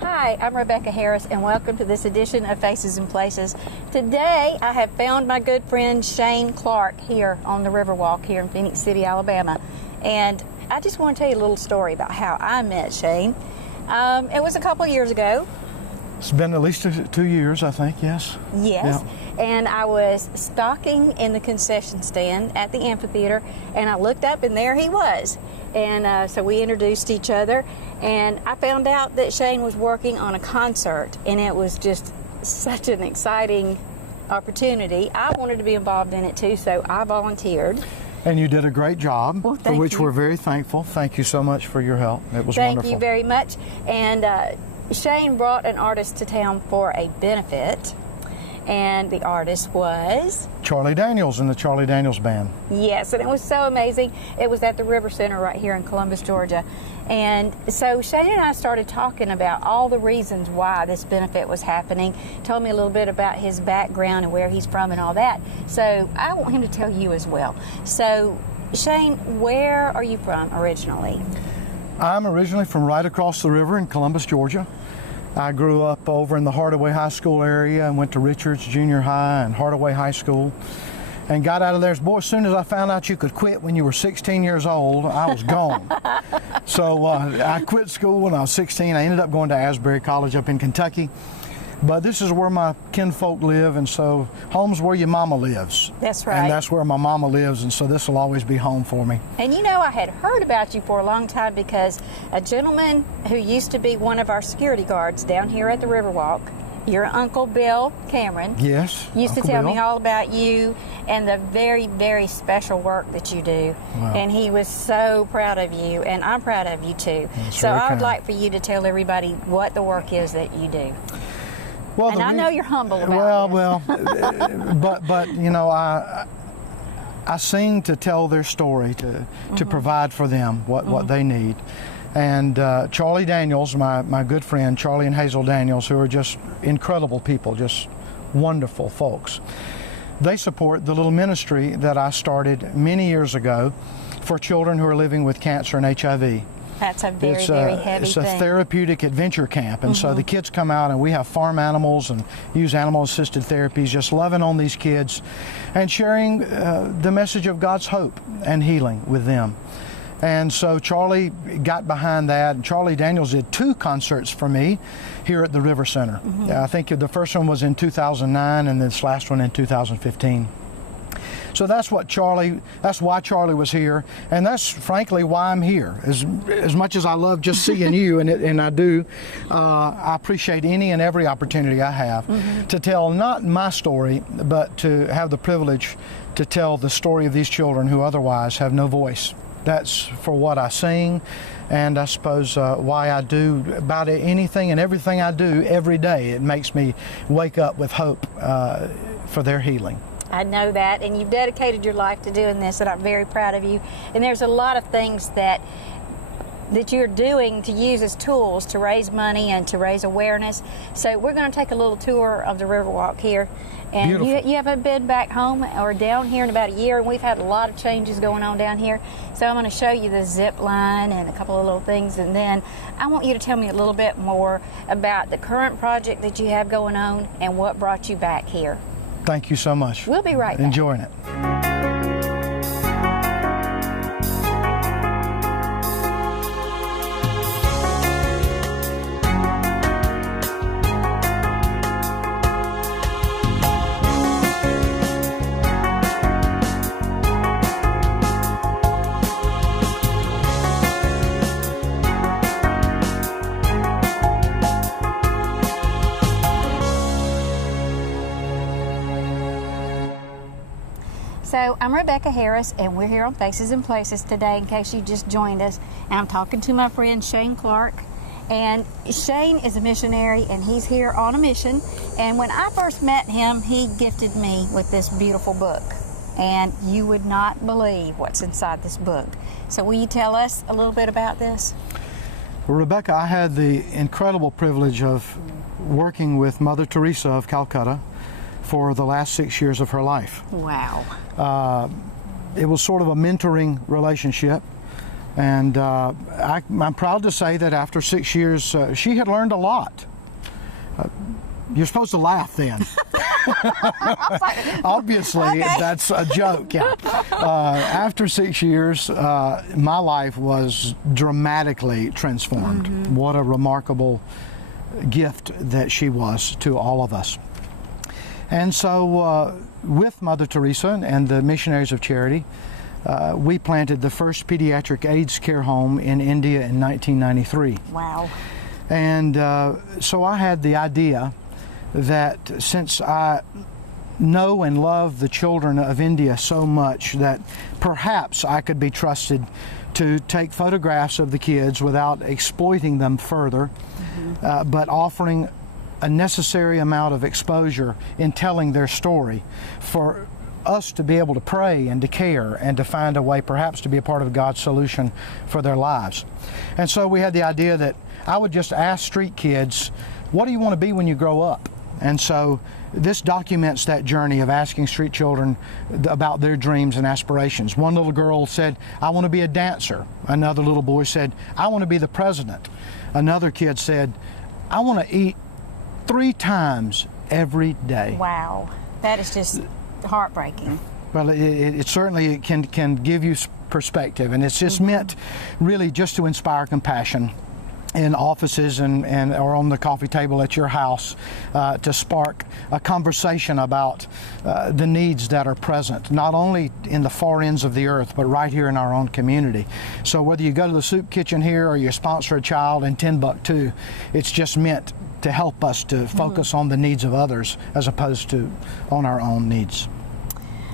Hi, I'm Rebecca Harris, and welcome to this edition of Faces and Places. Today, I have found my good friend Shane Clark here on the Riverwalk here in Phoenix City, Alabama. And I just want to tell you a little story about how I met Shane. It was a couple of years ago. It's been at least 2 years, I think, yes. Yes, Yeah. and I was stocking in the concession stand at the amphitheater, and I looked up, and there he was. And so we introduced each other, and I found out that Shane was working on a concert, and it was just such an exciting opportunity. I wanted to be involved in it too, so I volunteered. And you did a great job, Well, for thank which you. we're very thankful. Thank you so much for your help. It was Thank wonderful. you very much. And Shane brought an artist to town for a benefit, and the artist was? Charlie Daniels and the Charlie Daniels Band. Yes, and it was so amazing. It was at the River Center right here in Columbus, Georgia. And so Shane and I started talking about all the reasons why this benefit was happening. Told me a little bit about his background and where he's from and all that. So I want him to tell you as well. So Shane, where are you from originally? I'm originally from right across the river in Columbus, Georgia. I grew up over in the Hardaway High School area and went to Richards Junior High and Hardaway High School and got out of there. Boy, as soon as I found out you could quit when you were 16 years old, I was gone. So I quit school when I was 16. I ended up going to Asbury College up in Kentucky. But this is where my kinfolk live, and so home's where your mama lives. That's right. And that's where my mama lives, and so this will always be home for me. And you know, I had heard about you for a long time because a gentleman who used to be one of our security guards down here at the Riverwalk, your Uncle Bill Cameron, Yes. used to Uncle tell Bill. me all about you and the very, very special work that you do. Wow. And he was so proud of you, and I'm proud of you too. That's So very I would kind. like for you to tell everybody what the work is that you do. Well, And I know you're humble about this. but you know, I sing to tell their story, to provide for them what they need. And Charlie Daniels, my good friend, Charlie and Hazel Daniels, who are just incredible people, just wonderful folks. They support the little ministry that I started many years ago for children who are living with cancer and HIV. That's a very, It's very heavy it's a thing. therapeutic adventure camp, and so the kids come out and we have farm animals and use animal-assisted therapies, just loving on these kids and sharing the message of God's hope and healing with them. And so Charlie got behind that, and Charlie Daniels did 2 concerts for me here at the River Center. I think the first one was in 2009 and this last one in 2015. So that's why Charlie was here, and that's frankly why I'm here. As much as I love just seeing you, and I do, I appreciate any and every opportunity I have to tell not my story, but to have the privilege to tell the story of these children who otherwise have no voice. That's for what I sing, and I suppose why I do about anything and everything I do every day. It makes me wake up with hope for their healing. I know that, and you've dedicated your life to doing this, and I'm very proud of you. And there's a lot of things that you're doing to use as tools to raise money and to raise awareness. So we're going to take a little tour of the Riverwalk here. And you haven't been back home or down here in about a year, and we've had a lot of changes going on down here. So I'm going to show you the zip line and a couple of little things, and then I want you to tell me a little bit more about the current project that you have going on and what brought you back here. Thank you so much. We'll be right back. Enjoying it. So I'm Rebecca Harris, and we're here on Faces and Places today in case you just joined us. And I'm talking to my friend Shane Clark. And Shane is a missionary, and he's here on a mission. And when I first met him, he gifted me with this beautiful book. And you would not believe what's inside this book. So will you tell us a little bit about this? Well, Rebecca, I had the incredible privilege of working with Mother Teresa of Calcutta for the last 6 years of her life. Wow. it was sort of a mentoring relationship. And I'm proud to say that after 6 years, she had learned a lot. You're supposed to laugh then. Obviously, okay. That's a joke. Yeah. After 6 years, my life was dramatically transformed. Mm-hmm. What a remarkable gift that she was to all of us. And so, with Mother Teresa and the Missionaries of Charity, we planted the first pediatric AIDS care home in India in 1993. Wow. And so I had the idea that since I know and love the children of India so much, that perhaps I could be trusted to take photographs of the kids without exploiting them further, but offering a necessary amount of exposure in telling their story for us to be able to pray and to care and to find a way perhaps to be a part of God's solution for their lives. And so we had the idea that I would just ask street kids, what do you want to be when you grow up? And so this documents that journey of asking street children about their dreams and aspirations. One little girl said, I want to be a dancer. Another little boy said, I want to be the president. Another kid said, I want to eat 3 times every day. Wow. That is just heartbreaking. Well, it certainly can give you perspective, and it's just meant really just to inspire compassion in offices and or on the coffee table at your house, to spark a conversation about the needs that are present, not only in the far ends of the earth, but right here in our own community. So whether you go to the soup kitchen here or you sponsor a child in Timbuktu, it's just meant to help us to focus on the needs of others as opposed to on our own needs.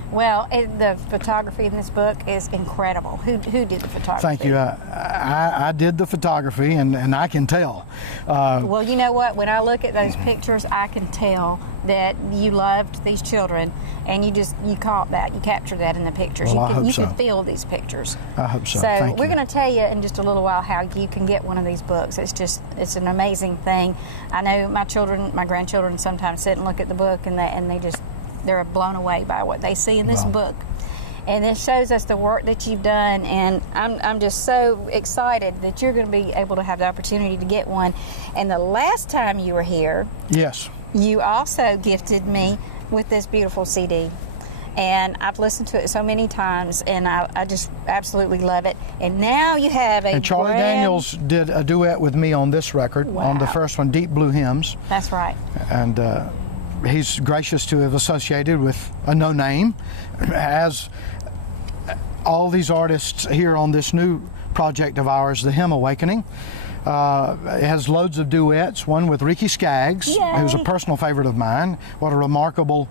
Well, the photography in this book is incredible. Who did the photography? Thank you. I did the photography, and I can tell. Well, you know what? When I look at those pictures, I can tell that you loved these children, and you caught that, you captured that in the pictures. Well, I hope you so. can feel these pictures. I hope so. So Thank we're you. going to tell you in just a little while how you can get one of these books. It's an amazing thing. I know my grandchildren sometimes sit and look at the book, and they're blown away by what they see in this book. And this shows us the work that you've done, and I'm just so excited that you're going to be able to have the opportunity to get one. And the last time you were here, Yes. you also gifted me with this beautiful CD. And I've listened to it so many times, and I just absolutely love it. And now you have a And Charlie Daniels did a duet with me on this record, on the Wow. first one, Deep Blue Hymns. That's right. And he's gracious to have associated with a no name, as all these artists here on this new project of ours, The Hymn Awakening. It has loads of duets, one with Ricky Skaggs, Yay. who's a personal favorite of mine. What a remarkable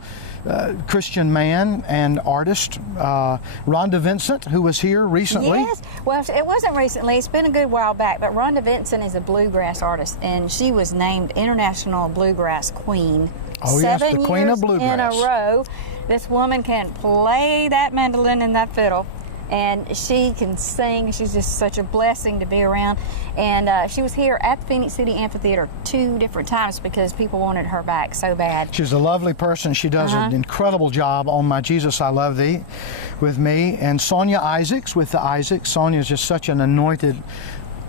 Christian man and artist. Rhonda Vincent, who was here recently. Yes. Well, it wasn't recently. It's been a good while back. But Rhonda Vincent is a bluegrass artist, and she was named International Bluegrass Queen. Oh, yes, the 7 Queen of years in a Bluegrass. row. This woman can play that mandolin and that fiddle, and she can sing. She's just such a blessing to be around. And she was here at the Phoenix City Amphitheater 2 different times because people wanted her back so bad. She's a lovely person. She does an incredible job on My Jesus, I Love Thee with me. And Sonia Isaacs with the Isaacs. Sonia is just such an anointed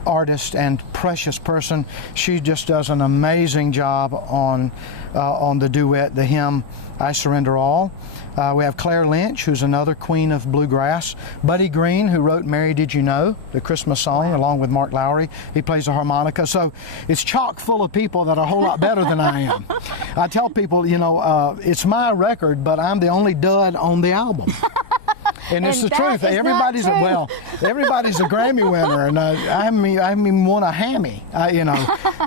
artist and precious person. She just does an amazing job on the duet, the hymn, I Surrender All. We have Claire Lynch, who's another queen of bluegrass. Buddy Green, who wrote Mary Did You Know, the Christmas song, along with Mark Lowry. He plays the harmonica. So it's chock full of people that are a whole lot better than I am. I tell people, it's my record, but I'm the only dud on the album. And it's the that truth. is not true. Everybody's a Grammy winner, and I haven't even won a Hammy,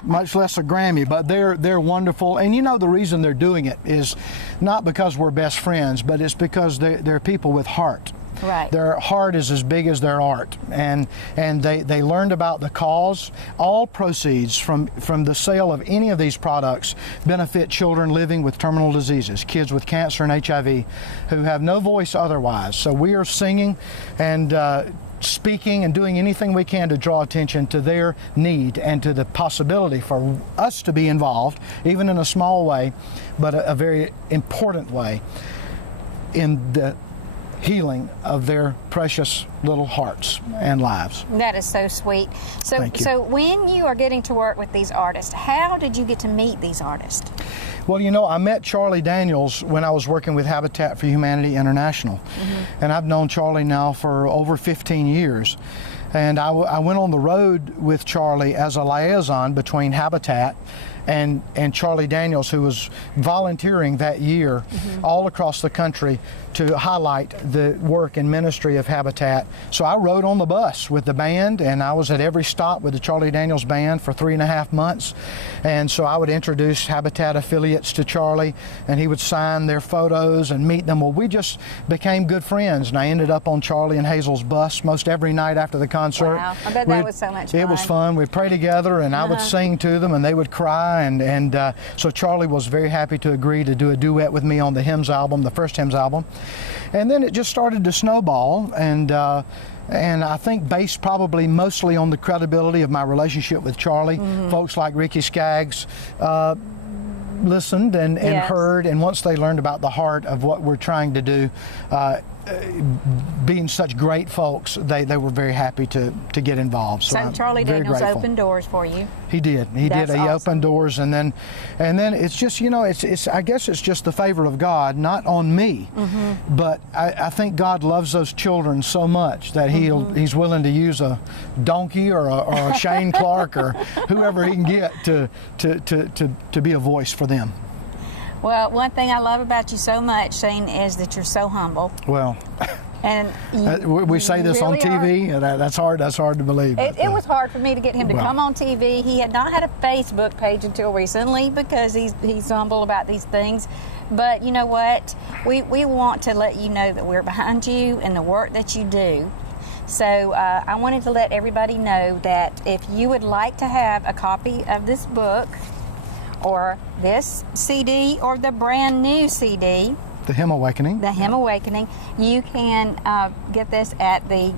much less a Grammy. But they're wonderful, and the reason they're doing it is not because we're best friends, but it's because they're people with heart. Right. Their heart is as big as their art, and they learned about the cause. All proceeds from the sale of any of these products benefit children living with terminal diseases, kids with cancer and HIV, who have no voice otherwise. So we are singing and speaking and doing anything we can to draw attention to their need and to the possibility for us to be involved, even in a small way, but a very important way, in the healing of their precious little hearts and lives. That is so sweet. So, Thank you. so when you are getting to work with these artists, how did you get to meet these artists? Well, you know, I met Charlie Daniels when I was working with Habitat for Humanity International. And I've known Charlie now for over 15 years. And I went on the road with Charlie as a liaison between Habitat and Charlie Daniels, who was volunteering that year all across the country to highlight the work and ministry of Habitat. So I rode on the bus with the band, and I was at every stop with the Charlie Daniels Band for 3.5 months. And so I would introduce Habitat affiliates to Charlie, and he would sign their photos and meet them. Well, we just became good friends, and I ended up on Charlie and Hazel's bus most every night after the concert. Wow, I bet that was so much fun. It was fun. We'd pray together, and I would sing to them, and they would cry. And so Charlie was very happy to agree to do a duet with me on the Hymns album, the first Hymns album. And then it just started to snowball, and I think based probably mostly on the credibility of my relationship with Charlie. Folks like Ricky Skaggs listened and Yes. heard, and once they learned about the heart of what we're trying to do, being such great folks, they were very happy to get involved. So I'm Charlie very Daniels grateful. opened doors for you. He did. He That's did. He awesome. opened doors, and then it's just, you know, it's I guess it's just the favor of God, not on me, but I think God loves those children so much that He's willing to use a donkey or a Shane Clark or whoever He can get to be a voice for them. Well, one thing I love about you so much, Shane, is that you're so humble. Well, And we say this on really are. TV, and that's hard to believe. It was hard for me to get him to Well. come on TV. He had not had a Facebook page until recently because he's humble about these things. But you know what? We want to let you know that we're behind you and the work that you do. So I wanted to let everybody know that if you would like to have a copy of this book or this CD or the brand new CD, The Hymn Awakening. The Hymn Awakening, you can get this at the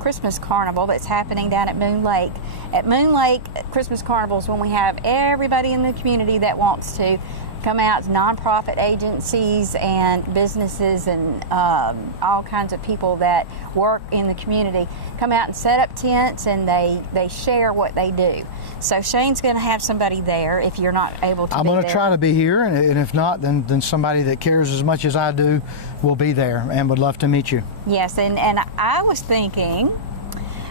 Christmas Carnival that's happening down at Moon Lake. At Moon Lake Christmas Carnival is when we have everybody in the community that wants to come out, nonprofit agencies and businesses and all kinds of people that work in the community come out and set up tents, and they share what they do. So Shane's going to have somebody there if you're not able to I'm be going there. to try to be here, and if not, then somebody that cares as much as I do will be there and would love to meet you. Yes, and I was thinking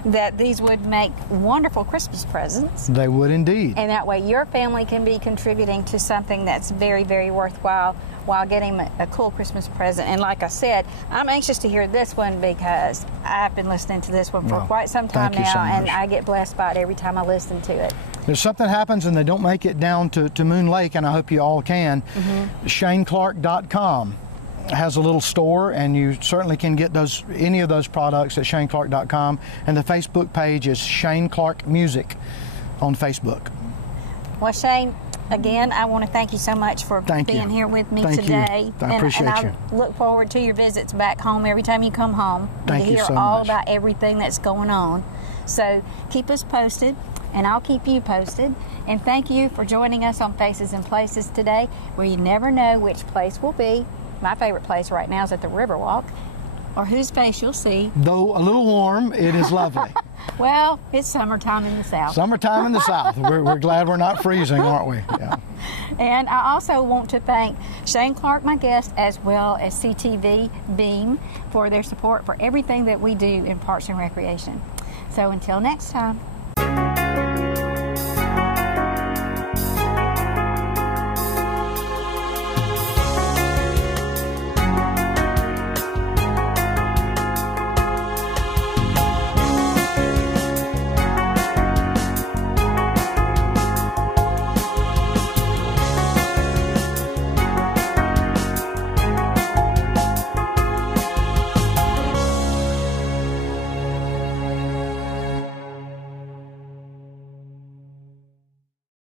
that these would make wonderful Christmas presents, They would indeed. and that way your family can be contributing to something that's very, very worthwhile while getting a cool Christmas present. And like I said, I'm anxious to hear this one because I've been listening to this one for Well, quite some time thank you so now, and much. I get blessed by it every time I listen to it. If something happens and they don't make it down to Moon Lake, and I hope you all can, ShaneClark.com has a little store, and you certainly can get any of those products at ShaneClark.com. And the Facebook page is Shane Clark Music on Facebook. Well, Shane, again, I want to thank you so much for Thank being you. here with me Thank you. today. I appreciate and you. I look forward to your visits back home every time you come home Thank to you hear so all much. about everything that's going on. So keep us posted, and I'll keep you posted. And thank you for joining us on Faces and Places today, where you never know which place will be. My favorite place right now is at the Riverwalk, or whose face you'll see. Though a little warm, it is lovely. Well, it's summertime in the South. Summertime in the South. We're glad we're not freezing, aren't we? Yeah. And I also want to thank Shane Clark, my guest, as well as CTV Beam for their support for everything that we do in Parks and Recreation. So until next time.